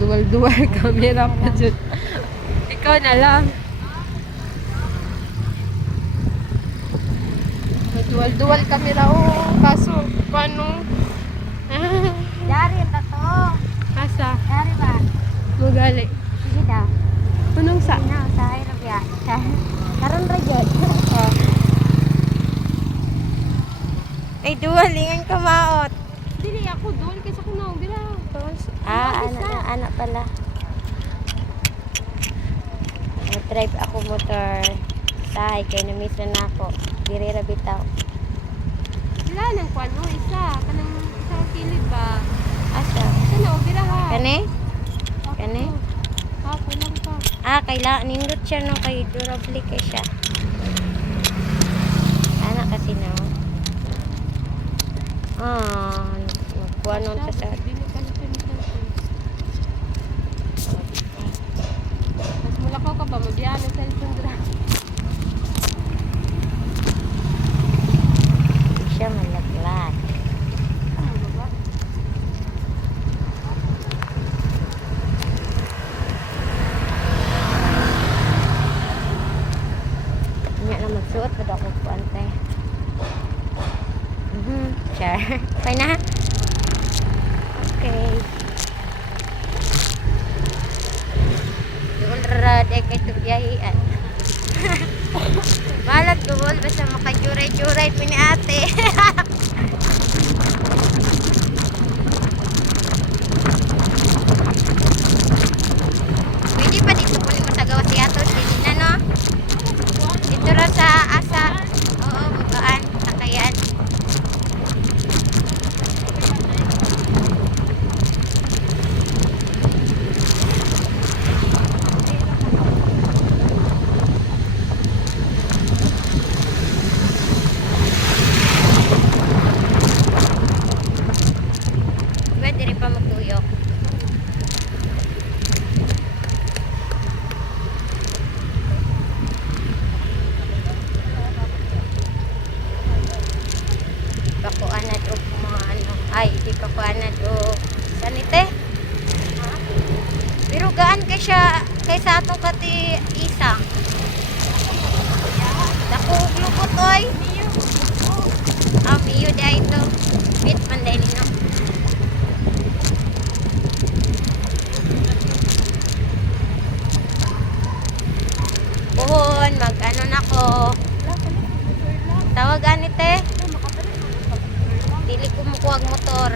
Duwal-duwal camera pa dyan. Ikaw na lang. Duwal-duwal camera. Oo, kaso, paano? Dari ta to. Asa? Dari ba? Magali. Sige daw. Anong sa? Ina sa Arabia. Karon ra jud. Ay, duwalingan ka maot. Dili ako, duwal kasi ako na. Bila. Anak pala. Drive ako motor. Sahay, kay na-miss na ako. Diri ra bitaw. Bila nang kwan mo, isa. Kanang isang kilid ba? Asa? Isa na, ubira ha. Kani? Kani? Ako lang pa. Kailangan nindot siya no, kay durable kay siya. Anak kasi na. Nagkuha nun sa sa... Dili ka na pinipin. Mas mulakaw ka ba? Mabiyan ang cellphone dra. Siya malaglag. Ano ba? Niya na magsuot pa ako puante. Sure. Okay na? Okay. Doon rad ay kay tubiyahian. Balag doon basta makajuray-juray po ni ate. Pwede pa dito po ni masagawa si ato. Dili na no? Dito ra sa asa. Oo, bukaan. Takayan. Pwede rin pa magtuyok. Pakuan na do mga ano. Ay, di pakuan na do. Sanite? Pero gaan kay siya kaysa atong kati isa. Dako glukot oy. Miyo di ito. Bit panday ninyo. Puhon, mag-ano na ko. Tawag anite. Dili ko mukuwag motor.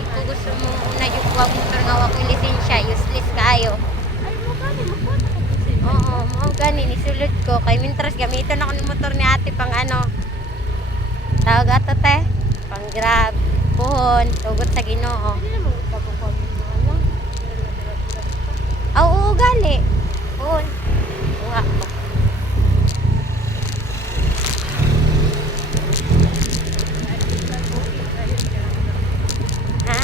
Ito gusto mo una yung kuwag motor nga wa ko lisensya. Useless kayo. Oo, mo gani nisulod ko. Kay mintras gamiton ako ng motor ni ate pang ano. Tawag ato te. Pang grab. Puhon. Tugot sa Ginoo. Oo, gali. Puhon. Uwa ko. Ha?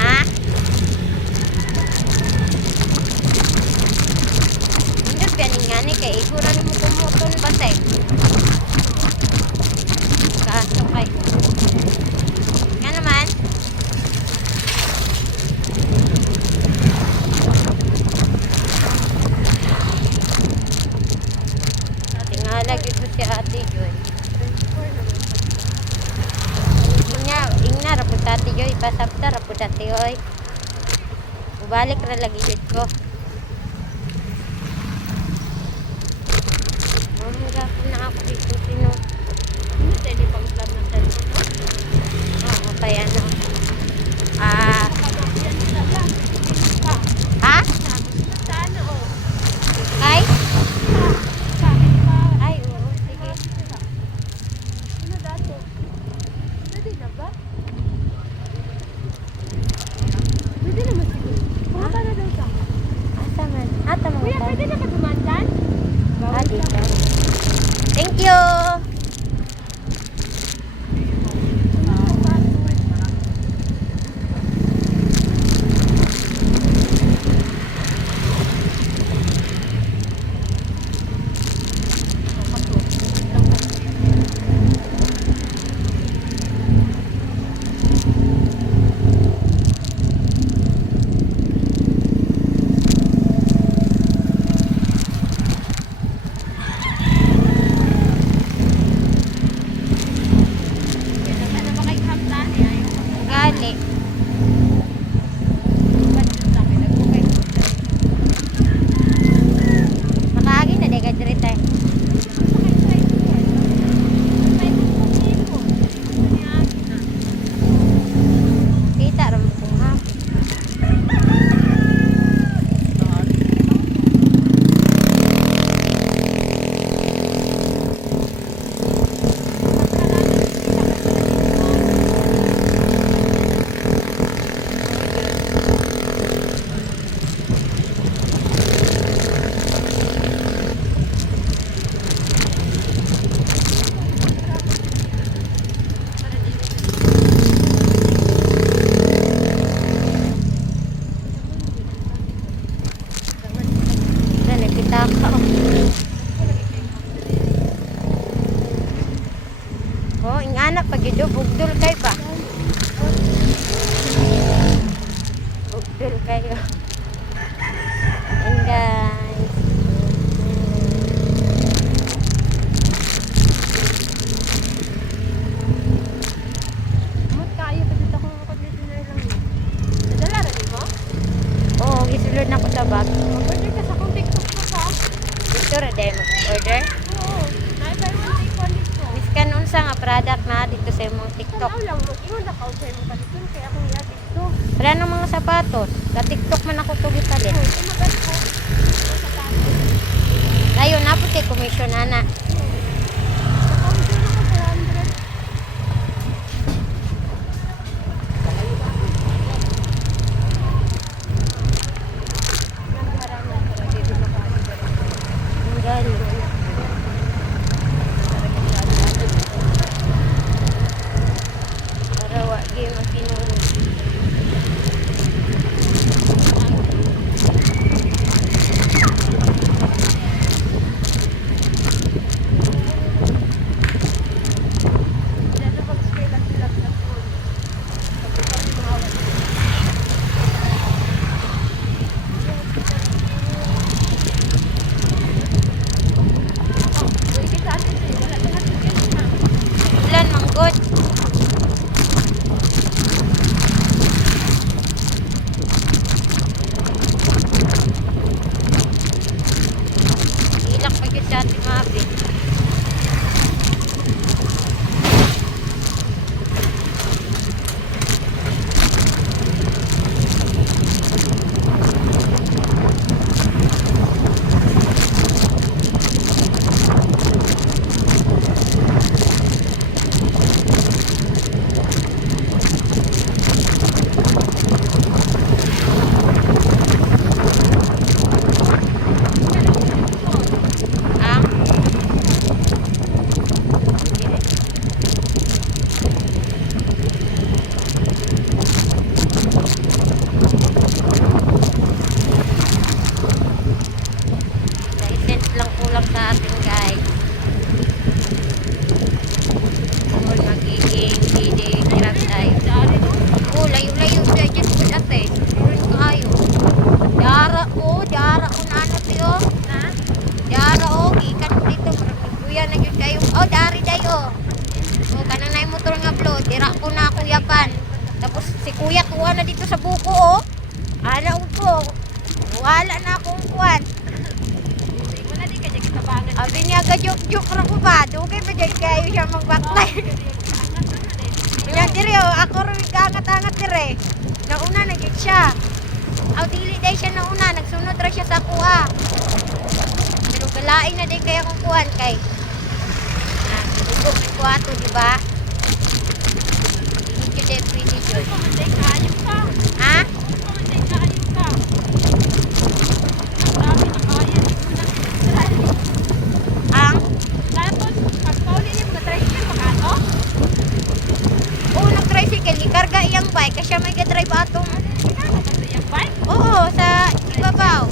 Ha? Hindi pianing nga ni kay igura ni mo kumuton basay. Kaso kay. Nga naman? Tingala gito si ate Joy. Ingna rapod ate Joy. Pasapta rapod ate Joy. Ubalik ra lagi gid ko. Mamura ko na ako dito sino. Ano tayo pang plan ng cellphone mo? Oo, kaya ano. Ha? Saan o? Ay? Ay, oo, sige. Ano dato? Pwede na ba? Pwede naman siguro. Kumaka na daw sa akin. Asa man? Ata mga Kuya, pwede na ka dumandan? dito. Thank you! Oh, ingana pag ito bugdol kay ba. Bugdol kayo. And guys. Mut kayo pa dito kung dito na lang. Nadala rin mo? Oh, gisulod na ko sa bag. Mag-order ka sa kung TikTok ko pa. Dito ra dahil mag-order. Oo. Naibay mo take one dito. Miskan unsa nga product na dito sa imong TikTok. Kanaw lang mo. Ingon na ka-order mo pa dito. Kaya akong iya dito. Wala nang mga sapatos. Sa TikTok man ako to gipalit. Oo. Ito magas ko. Layo na po kay commission ana. Naka-order na ko 400. Nagharangan para dito makaorder. Ang galing. Para wa gyud magtinuod. Dito pag-scale ang sila sa phone. Pag-ipag tumawag. Uy, kita atin eh. Wala lahat ng ganyan na. Ulan manggod. Ilak pa gyud sa ating mabi. Ah. License lang kulang sa atin guys. Kung magiging hindi grab tayo. Oh, layo-layo siya dyan po ate. Meron kayo. Diara ko na ano tiyo. Ha? Diara ikan ko dito. Maraming kuya na yun kayo. Oh, dari dayo. Oh, kanang na yung motor nga upload. Dira ko na kuyapan. Tapos si kuya tuwa na dito sa buko oh. Alaw ko. Wala na akong kuwan. Wala di ka dyan kitabangan. Abi niya gajuk-juk ra ko ba? Dugay pa dyan kayo siya magbaktay. Kanya dire oh, ako rin kaangat-angat dire. Nauna na gyud siya. Aw dili day siya nauna, nagsunod ra siya sa kuha. Pero galain na din kaya kung kuhan kay. Ah, dugog ng kuha to, di ba? Hindi jud pretty jud. Pamatay ka, ayun ka. Ha? Pamatay ka, ayun ka. Grabe na kaya. Ang Tapos, pag pauli niya mga tricycle, makato? oh, nag-tricycle, ikarga iyang bike kasi may ga-drive atong. Yung bike? Oo, sa ibabaw.